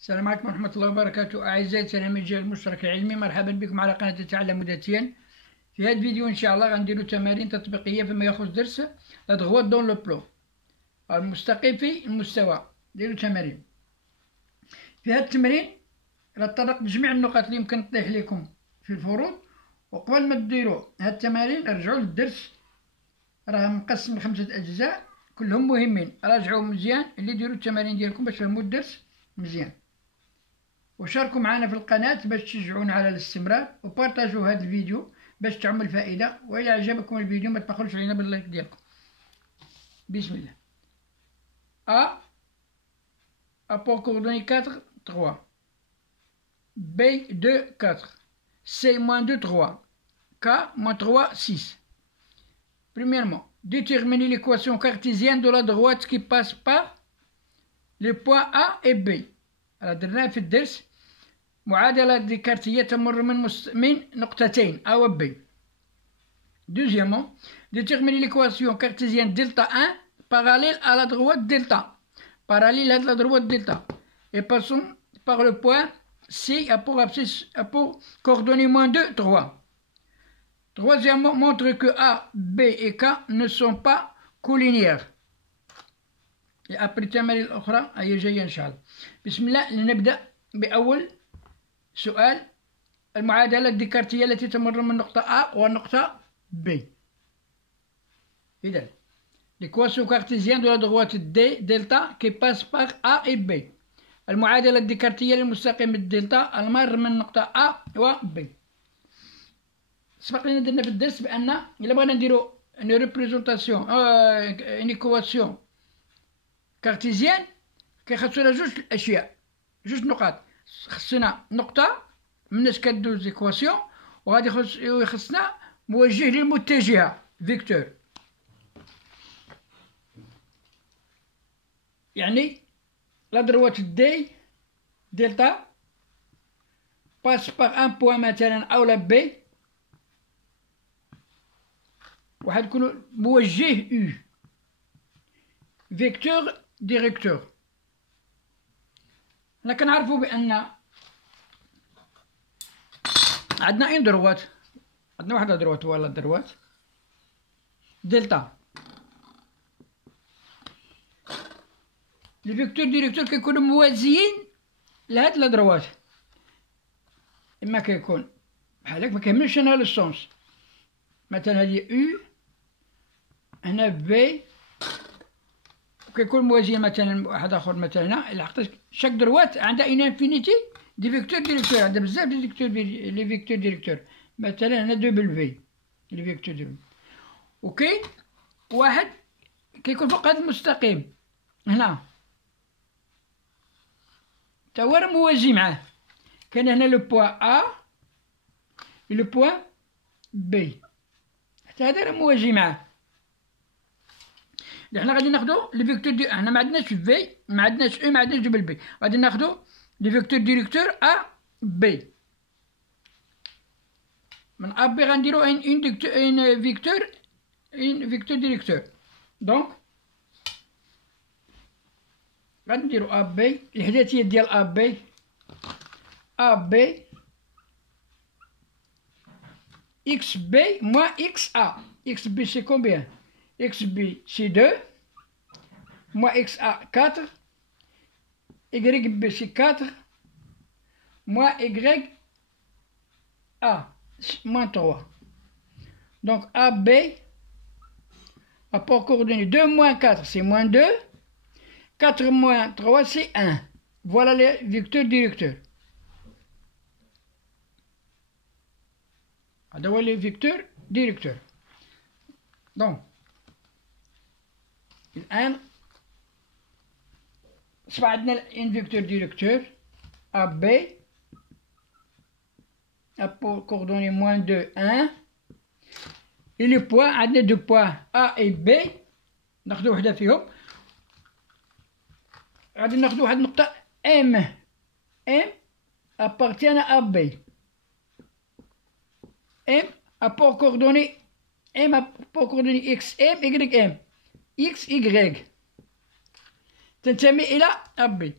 السلام عليكم ورحمة الله وبركاته. أعزائي تلاميذ المشترك العلمي، مرحبا بكم على قناة تعلم ذاتيا. في هذا الفيديو إن شاء الله غنديرو تمارين تطبيقية فيما يخص درس لا droite دون لو بلو، المستقيم في المستوى. نديرو تمارين. في هذا التمرين غنطرق بجميع النقاط اللي يمكن تطيح لكم في الفروض، وقبل ما ديروا هاد التمارين رجعوا للدرس، راه مقسم ل5 أجزاء كلهم مهمين. راجعوا مزيان اللي ديروا التمارين ديالكم باش تفهموا الدرس مزيان، وشاركوا معنا في القناة باش تشجعونا على الاستمرار، وبارطاجوا هذا الفيديو باش تعم الفائدة. وإذا عجبكم الفيديو ما تبخلوش علينا باللايك ديالكم. بسم الله. A pour coordonnées 4, 3. B, 2, 4. C, moins 2, 3. K, moins 3, 6. Premièrement, déterminer l'équation cartésienne de la droite qui passe par les points A et B. على درناها في الدرس. معادلة ديكارتية تمر من نقطتين A و B. Deuxièmement, déterminer l'équation cartésienne delta 1 parallèle à la droite delta. Parallèle à la droite delta. Et passons par le point C pour coordonner moins 2, 3. Troisièmement, montre que A, B et K ne sont pas collinéaires. Et après التمارين الأخرى هي جاية إن شاء الله. بسم الله. لنبدأ بأول سؤال. المعادلة الديكارتية التي تمر من نقطة A والنقطة B. إذن l'équation cartésienne de la droite D delta qui passe par A et B. المعادلة الديكارتية للمستقيم الدلتا المار من نقطة A و B. سبق لنا درنا في الدرس بأن إلا بغينا نديرو une représentation une équation كارتيزيان كيخصونا جوج أشياء، جوج نقاط. خصنا نقطة مناش كدوز إيكواسيون، وغادي يخصنا موجه للمتجهة فيكتور. يعني لا دروات دي دلتا باس باغ ان بوان مثلا أو لا بي، واحد يكون موجه يو فيكتور ديريكتور. حنا كنعرفو بأن عندنا ان دروات، عندنا واحدة دروات ولا دروات دلتا. لي فيكتور ديريكتور كيكونوا موازيين لهاد لا دروات، اما كيكون بحال هاك ما كيهمنيش انا لو سونس. مثلا هادي او، هنا بي، وكيكون موازي مثلا واحد اخر مثلا هنا. لحقاش شاك دروات عندها ان انفينيتي دي فيكتور ديريكتور، عندها بزاف دي لي فيكتور ديريكتور. مثلا هنا دبل في لي فيكتور ديريكتور. وكاين واحد كيكون فوق هذا المستقيم هنا تا هو راه موازي معاه. كاين هنا لو بوان ا لو بوان بي، حتى هذا راه موازي معاه. حنا غادي ناخدو لي فيكتور دي، حنا ما عندناش في، ما عندناش او، ما عندناش دبل بي. غادي ناخدو لي فيكتور ديريكتور ا بي. من ا بي غنديرو ان فيكتور ديريكتور. دونك غنديرو ا بي، الحداثيات ديال ا بي اكس بي موان اكس ا. اكس بي سي كومبيان؟ اكس بي سي 2 موان اكس ا 4، y بي سي 4 موان y a moins 3. Donc AB, rapport coordonnées 2 moins 4 c'est moins 2, 4 moins 3 c'est 1. Voilà les vecteurs directeurs. هذا هو les vecteurs directeurs. Donc الآن صبح عندنا un vecteur directeur AB pour coordonnées moins 2, 1. Et les points, عندنا deux points A et B. ناخدو وحدة فيهم. غادي ناخدو واحد النقطة M. M appartient à B. M a pour coordonnées X M Y M. X Y تنتمي إلى AB.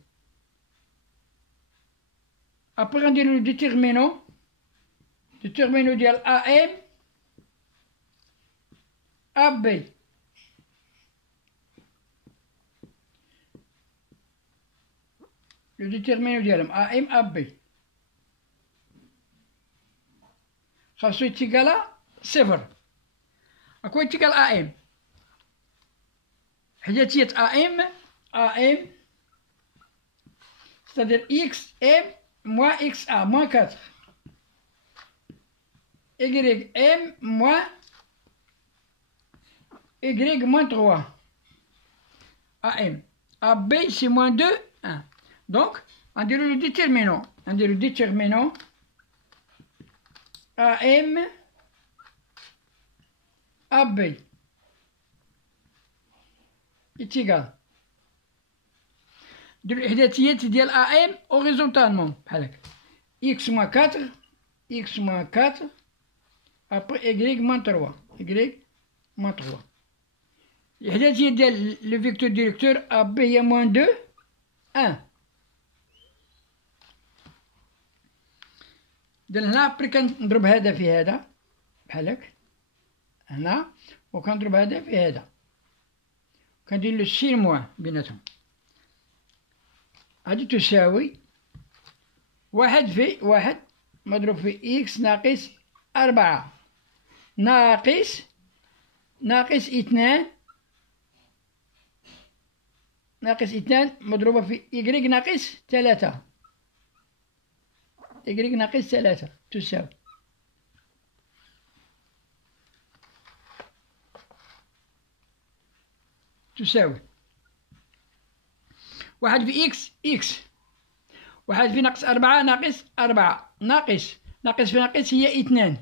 ابري غنديرو لو ديتيرمينون ديال ا ام ا بي. لو ديتيرمينون ديالهم ا ام ا بي خاصو يتيكالا صفر. اكو يتيكال ا ام حداثية ا ام c'est-à-dire x m moins x a moins 4 y m moins y moins 3 a m a b c'est moins 2 1. Donc on dirait le déterminant a m a b est égal de l'إحداثيات ديال AM horizontalement بحال هكا x moins 4 x moins 4 après y moins 3 y moins 3. الإحداثيات ديال لو فيكتور ديريكتور AB هي moins 2 1. إذن هنا أبري كنضرب هذا في هذا بحال هكا هنا وكنضرب هذا في هذا كندير لو سين موان بيناتهم. هادي تساوي 1 في 1 مضروب في إكس ناقص 4 ناقص 2 مضروبة في إكس ناقص 3 إكس ناقص 3 تساوي 1 في إكس 1 في ناقص 4 ناقص 4 ناقص في ناقص هي 2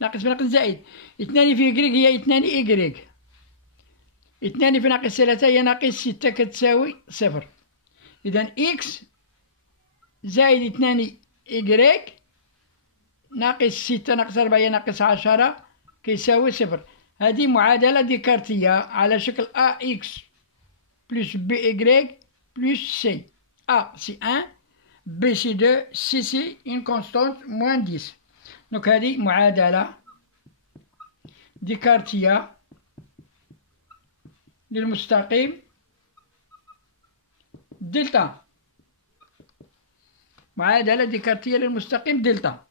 ناقص في ناقص زائد 2 في إكريك هي 2 إكريك 2 في ناقص 3 هي ناقص 6 كتساوي 0. إذا إكس زائد 2 إكريك ناقص 6 ناقص 4 هي ناقص 10 كيساوي 0. هذه معادلة ديكارتية على شكل AX plus BY plus C. A c'est 1, B c'est 2, C c'est une constante moins 10. Donc هذه معادلة ديكارتية للمستقيم دلتا. معادلة ديكارتية للمستقيم دلتا.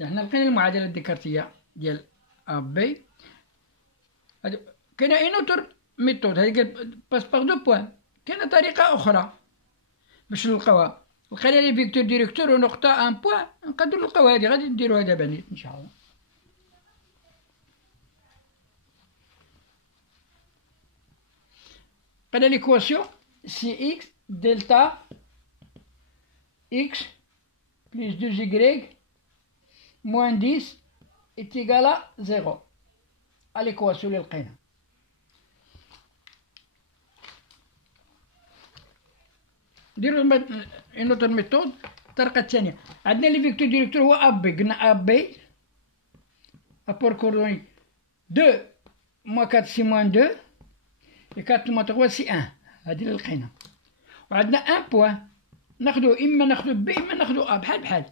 حنا لقينا المعادلة الديكارتية ديال A B. كاينة اون اوتر ميثود هذه باس باغ دو بوان. كاينة طريقة أخرى باش نلقاوها. لقينا لي فيكتور ديريكتور ونقطة ان بوان نقدرو نلقاو هادي غادي نديروها دابا نيت ان شاء الله. لقينا ليكواسيون سي اكس دلتا اكس بلس 2 y موان 10 est égal à 0 à l'équation اللي لقينا. نديرو اون اوتر ميثود. الطريقة الثانية عندنا لي فيكتور ديريكتور هو ا بي. قلنا ا بي ابور كوردوني 2 موان 4 سي موان 2 و 4 موان 3 سي 1. هادي اللي لقينا. وعندنا ان بوان ناخدو اما ناخدو بي اما ناخدو ا بحال.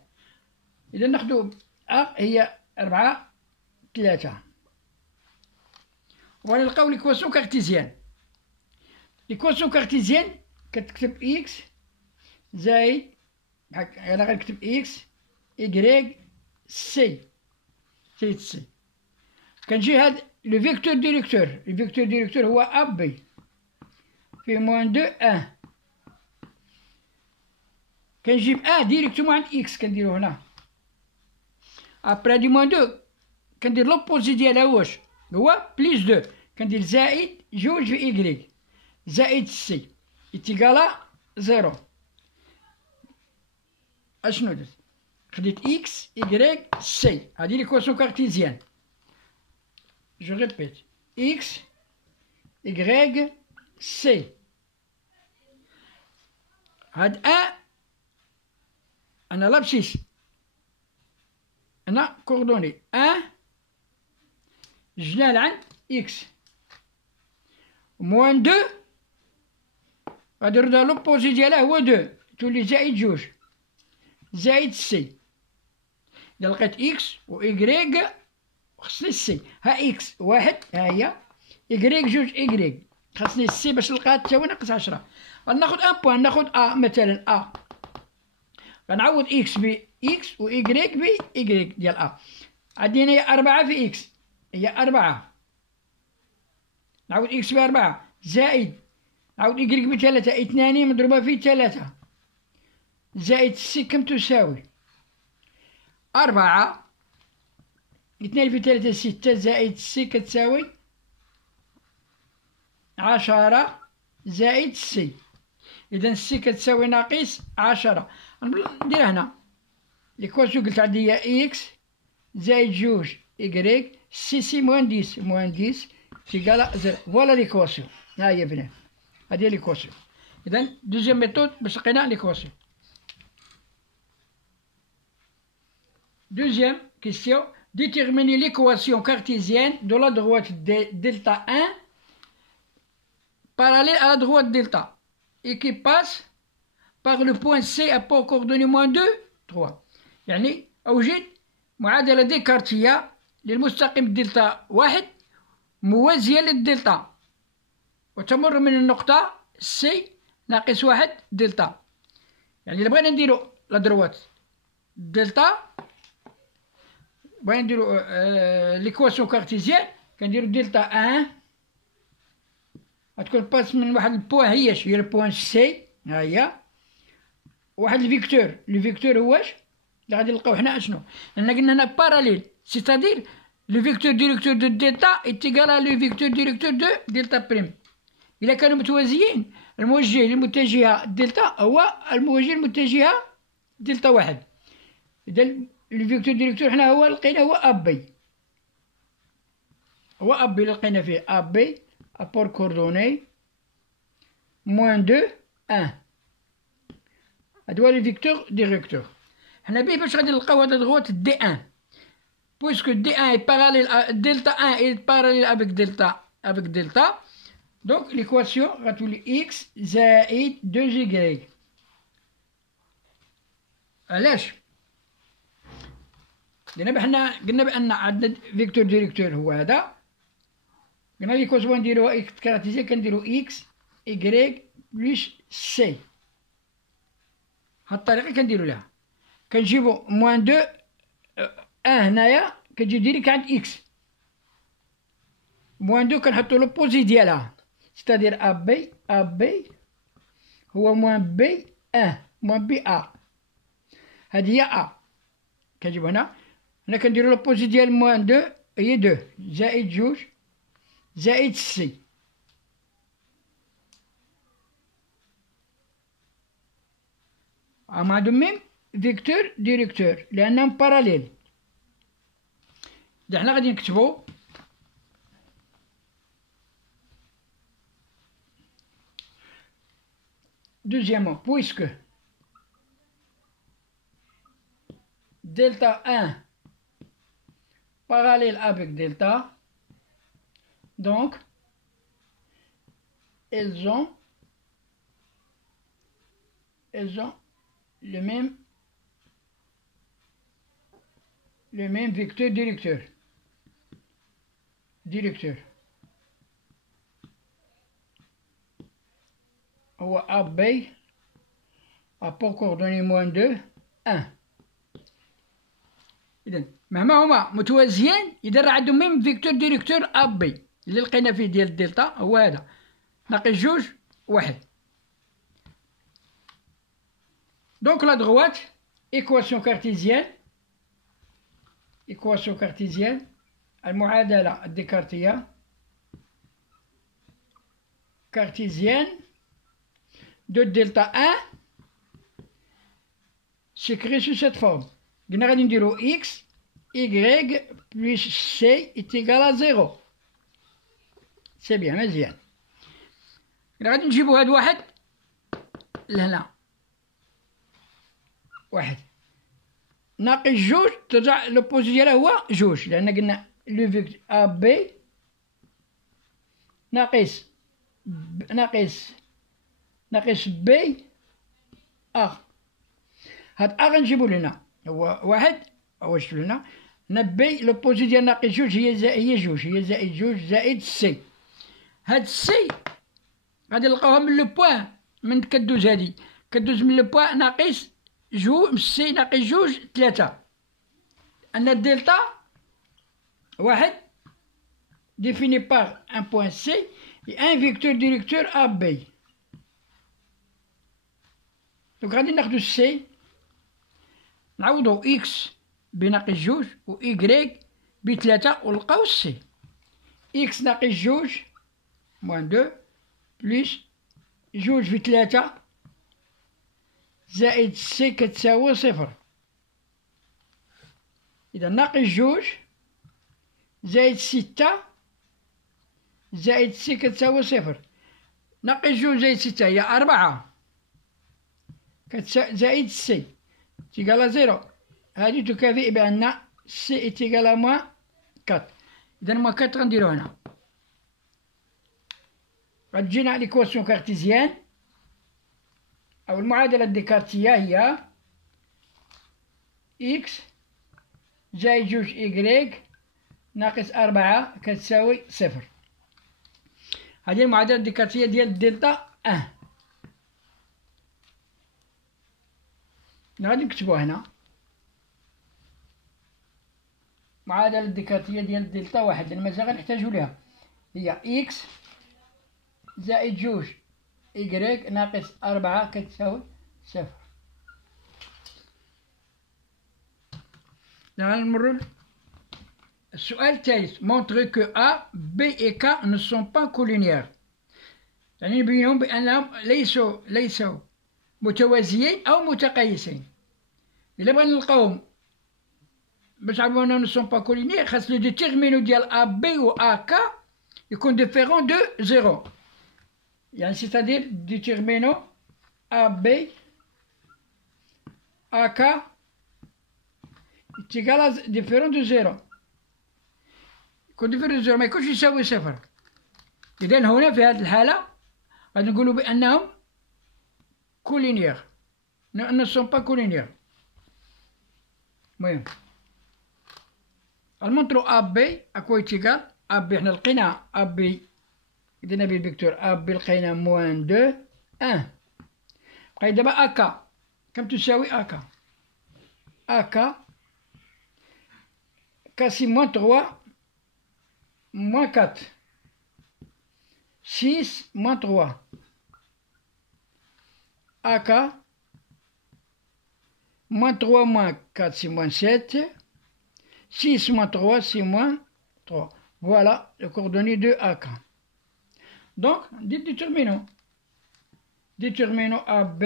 اذا ناخدو ا هي 4 3 ونلقاو ليكواسيون كارتيزيان. ليكواسيون كارتيزيان كتكتب اكس زائد انا غنكتب اكس اكغيك سي زائد سي. كنجي هاد لو فيكتور ديريكتور هو ا بي في موان 2 1. كنجيب ديريكتومون عند اكس كنديرو هنا. ابري دي موان 2 كندير لوبوزي ديالها واش هو بليس 2 كندير زائد 2 في إكغيك زائد سي إتيكالا 0. اشنو درت؟ خديت إكس إكغيك سي. هادي ليكواسيون كارتيزيان. جو ريبيت إكس إكغيك سي. هاد أنا لابسيس أنا كوردوني جنال عند إكس موان 2 غادي نردها لوبوزي ديالها هو 2 تولي زائد جوج زائد سي. إذا لقيت إكس و إكغيك خصني السي. ها إكس واحد ها هي، إكغيك جوج إكغيك، خصني السي باش نلقاها تساوي ناقص 10. غناخد أن بوان، ناخد أ مثلا أ، غنعوض إكس ب إكس و إكغيك ب إكغيك ديال أ. عندي هنايا 4 في إكس هي 4، نعوض إكس ب4 زائد نعوض إكغيك ب3 2 مضروبة في 3 زائد سي كم تساوي 4. 2 في 3 6 زائد سي كتساوي 10 زائد سي. إذا سي كتساوي ناقص 10. ندير هنا ليكواسيون قلت عندي هي إكس زائد جوج إكغيك سي موان 10 موان 10 تيكالا زيرو. فوالا ليكواسيون، ها هي بنات، هادي هي ليكواسيون. إذا دوزيام ميثود باش لقينا ليكواسيون. Deuxième question, déterminer l'équation cartésienne de la droite delta 1 parallèle à la droite delta et qui passe par le point C à port coordonnées moins 2, 3. يعني أوجد معادلة ديكارتية للمستقيم دلتا 1 موازية للدلتا وتمر من النقطة C ناقص 1 دلتا. يعني إذا بغينا نديرو لا دروات دلتا، بغينا نديرو ليكواسيون كارتيزيان، كنديرو دلتا 1 غتكون باس من واحد البوان هي البوان سي ها هي، واحد الفيكتور. لو فيكتور هو اش اللي غادي نلقاو حنا اشنو؟ لأن قلنا هنا باراليل، سيتادير لو فيكتور ديريكتور دو دلتا إتيكال ا لو فيكتور ديريكتور دو دلتا بريم. إلا كانوا متوازيين الموجه المتجهة دلتا هو الموجه المتجهة دلتا 1. إذا لو فيكتور ديريكتور حنا هو لقينا هو أبي، هو أبي اللي لقينا فيه أبي أبور كوردوني موان 2 1. هاد هو لو فيكتور ديريكتور. حنا بيه باش غادي نلقاو هاد الغوات دي 1 بويسكو دي 1 اي باراليل دلتا 1 اي باراليل افيك دلتا دونك ليكواسيون غتولي اكس زائد 2 جي. علاش؟ لأن حنا قلنا بأن عندنا فيكتور ديريكتور هو هذا، قلنا ليكواسيون نديروها اكس كارتيزيا كنديرو اكس إكغيك بلس سي. هاد الطريقة كنديرو لها، كنجيبو موان 2 هنايا كتجي ديريكت عند اكس، موان 2 كنحطو لوبوزي ديالها ستادير أبي هو موان بي موان بي هادي هي كنجيبو هنا كنديرو لوبوزي ديال موان 2 هي 2 زائد جوج زائد سي. هادو ميم فيكتور ديريكتور لأنهم باراليل. حنا غادي نكتبو deuxièmement puisque delta 1 parallèle avec delta, donc elles ont le même vecteur directeur هو AB apport coordonnées moins 2 1. إذا مهما هما متوازيين إذا عندهم ميم فيكتور ديريكتور AB اللي لقينا فيه ديال الدلتا هو هذا ناقص جوج 1. دونك لا دغوات إيكواسيون كارتيزيان المعادلة الديكارتية كارتيزيان de delta 1 s'écrit sous cette forme. قلنا غادي نديرو x y plus c est égal à 0. سي بيان مزيان. قلنا غادي نجيبو هاد واحد لهنا، واحد ناقص جوج ترجع لوبوزي ديالها هو جوج، لأن قلنا لو فيكتور أ بي ناقص بي أ. هاد أ غنجيبو لهنا هو واحد، واش لهنا نبي لوبوزي ديال ناقص جوج هي جوج، هي زائد جوج زائد سي. هاد سي غادي نلقاوها من لو بوان، من كدوز هادي كدوز من لو بوان ناقص جوج سي ناقص جوج تلاتة. أن الدلتا واحد défini par un point C et un vecteur directeur AB. Donc غادي ناخدو سي نعوضو إكس بناقص جوج و إيكغيك بتلاتة ونلقاو سي. إكس ناقص جوج موان دو بليس جوج في تلاتة زائد سي كتساوي صفر. إذا ناقص جوج زائد ستة زائد سي كتساوي صفر. ناقص جوج زائد ستة هي أربعة زائد سي تيقال زيرو. هادي تكافئ بأن سي تيقال موان كات. إذا موان كات غنديرو هنا، غتجينا ليكواسيون كارتيزيان أو المعادلة الديكارتية هي إكس زائد جوج إيكغيك ناقص أربعة كتساوي صفر. هذه المعادلة الديكارتية ديال دلتا أن. غادي نكتبوها هنا، معادلة الديكارتية ديال دلتا واحد لأن مازال غنحتاجو ليها، هي إكس زائد جوج إيكغيك ناقص أربعة كتساوي صفر. نمرو السؤال الثالث. montre que A, B et K ne sont pas collinéaires. يعني نبينهم بأنهم ليسوا متوازيين أو متقايسين. إلا بغينا نلقاوهم باش نعرفو أنهم ne sont pas collinéaires خاص لو ديتيرمينو ديال A B و A K يكون ديفيرون دو زيرو. يعني c'est-à-dire déterminant AB AK est égal à différent de 0. يكون ديفيرون دو زيرو ما يكونش يساوي صفر. إذا هنا في هذه الحالة غادي نقولو بأنهم كولينيير ne sont pas collinéaires. المهم المونطرو AB أكو يتيقال AB حنا لقينا AB درنا به الفيكتور AB لقينا موان دو أن. بقى دابا أكا كم تساوي أكا؟ أكا كاسي موان تغوا موان كات سيس موان تغوا. أكا موان تغوا موان كات سي موان سيت 6 moins 3 c'est moins 3. Voilà les coordonnées de AK. Donc, déterminons. Déterminons AB,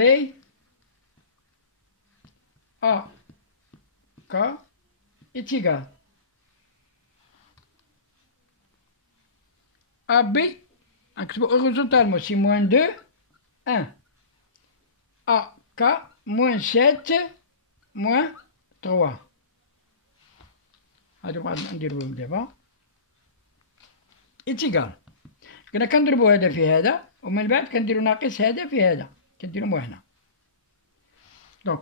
AK est égal. AB, horizontalement, c'est moins 2, 1. AK, moins 7, moins 3. هادو نديروهم دابا إتيكال. كنا كنضربو هذا في هذا ومن بعد كنديرو ناقص هذا في هذا كنديرو هنا. دونك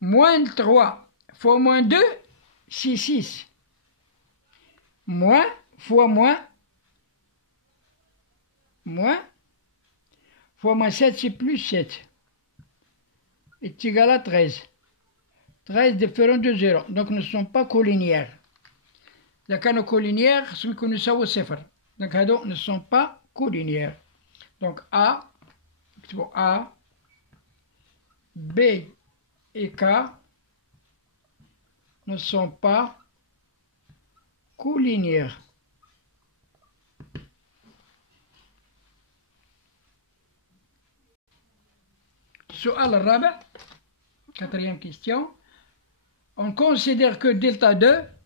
موان 3 فوا موان 2 سي 6 موان فوا موان moins fois moins 7 c'est plus 7 est égal à 13. 13 différent de 0 donc ne sont pas collinéaires. إذا كانوا كولينيير خصهم يكونوا يساووا صفر. دونك هادو ne sont pas collinéaires. Donc A نكتبو A B et K ne sont pas collinéaires. السؤال الرابع quatrième question. On considère que delta 2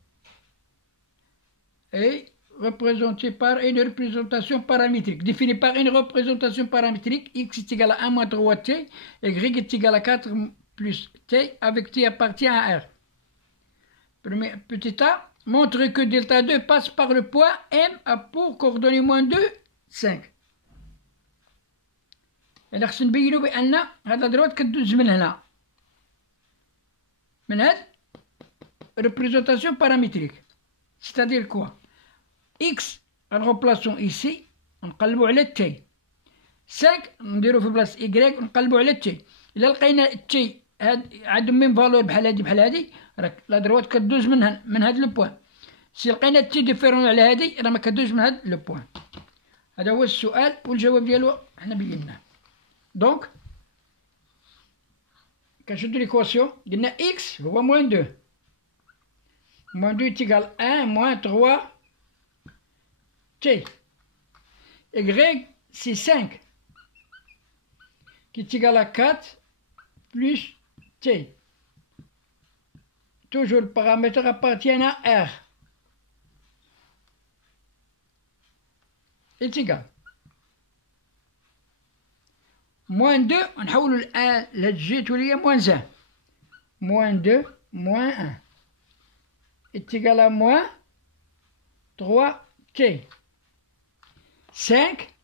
est représenté par une représentation paramétrique, définie par une représentation paramétrique x est égal à 1 moins 3t, y est égal à 4 plus t, avec t appartient à R. Premier, petit a, montre que delta 2 passe par le point M à pour coordonnée moins 2, 5. يعني خصنا نبينو بأن هاد لا دروات كدوز من هنا، من هاد ريبريزونطاسيون بارامتريك، ستادير كوا إكس غنغوبلاصو إيسي ونقلبو على تي، 5 نديرو في بلاصة إكغيك ونقلبو على تي. إلا لقينا تي هاد عندهم ميم فالور بحال هادي بحال هادي، راك لا دروات كدوز من هاد لو بوان. سي لقينا تي ديفيرون على هادي راه ما كدوز من هاد لو بوان. هذا هو السؤال والجواب ديالو حنا بيناه. دونك كنشدو ليكواسيون، قلنا إكس هو موان دو، موان دو تيكال 1 موان 3 تي، إكغيك سي 5 qui est égal à 4 plus t. Toujours le paramètre appartient à R. Est égal. Moins 2, on a le 1, la G, tout lié, moins 1. Moins 2, moins 1. Est égal à moins 3t. 5,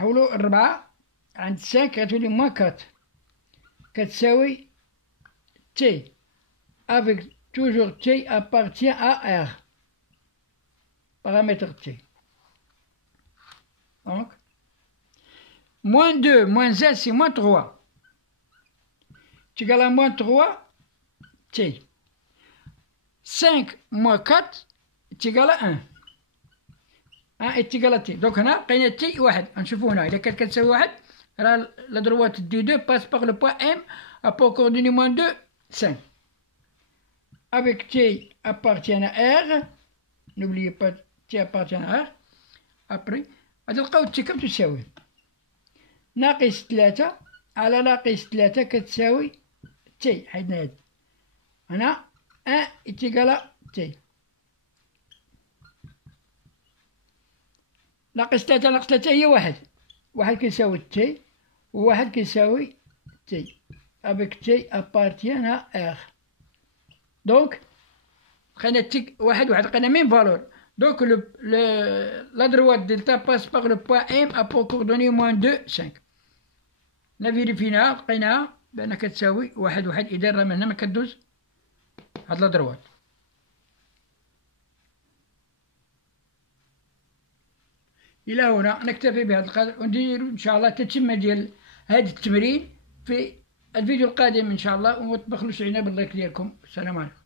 on a le 4. عند 5 غتولي موان 4 كتساوي تي افيك توجور تي ابارتيان ا ار بارامتر تي. دونك موان 2 موان 1 سي موان 3 تيغال ا موان 3 تي. 5 موان 4 تيغال ا 1 1 تيغال تي. دونك هنا لقينا تي واحد، غنشوفو هنا إلا كانت كتساوي واحد la droite D2 passe par le point M à port coordonné moins 2, 5. Avec T appartient à R, n'oubliez pas T appartient à R. Après, غتلقاو T كم تساوي ناقص 3 على ناقص 3 كتساوي T. حيدنا هاد هنا 1 est égal à T. ناقص 3 ناقص 3 هي واحد، واحد كيساوي تي وواحد كيساوي تي افيك تي ابارتيان ا ار. دونك لقينا تي واحد لقينا ميم فالور. دونك لا دروات دلتا باس باغ لو بوان ام ا بور كوردوني موان 2 5. فيريفيناها لقيناها بان كتساوي واحد اذا راه من هنا ما كدوز هاد لا دروات. إلى هنا نكتفي بهذا القدر، وندير إن شاء الله تتمة ديال هذا التمرين في الفيديو القادم إن شاء الله. وما تبخلوش علينا باللايك ديالكم. السلام عليكم.